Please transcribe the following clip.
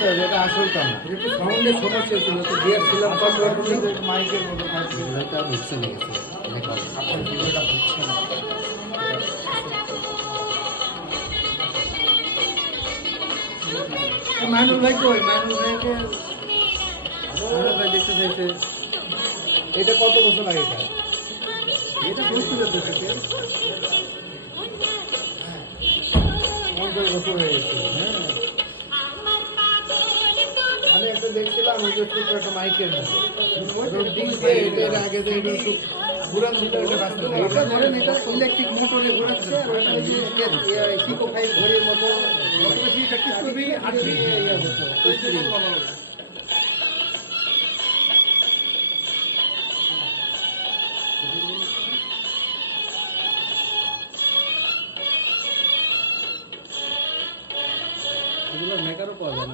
সমস্যা হয়েছে, এটা আসলটা না। একটু সাউন্ডের সমস্যা ছিল, তো দিয়েছিলাম মাইকের মতো ভিডিওটা মিক্সে লেগেছে এটা কল আপনার ভিডিওটা হচ্ছে না। মাইনুল ভাই কই? মাইনুল ভাই দেখতে চাইছে। এটা কত বছর আগে? এটা করছিল তো থেকে 50 বছর হয়ে গেছে। হ্যাঁ, আমি একটা দেখছিলাম ওই যে ছোট একটা মাইকের মতো এটার আগে যে এটা একটু ঘুরান দিলে ওটা বাঁচতে পারে। এটা ধরেন এটা ইলেকট্রিক মোটরে ঘুরাচ্ছে, আর ওটা ওই যে পিকো 5 ঘড়ির মতো বেশি প্র্যাকটিস করবি আর ইয়ে হতো। এগুলো মেকারও পাওয়া যায় না।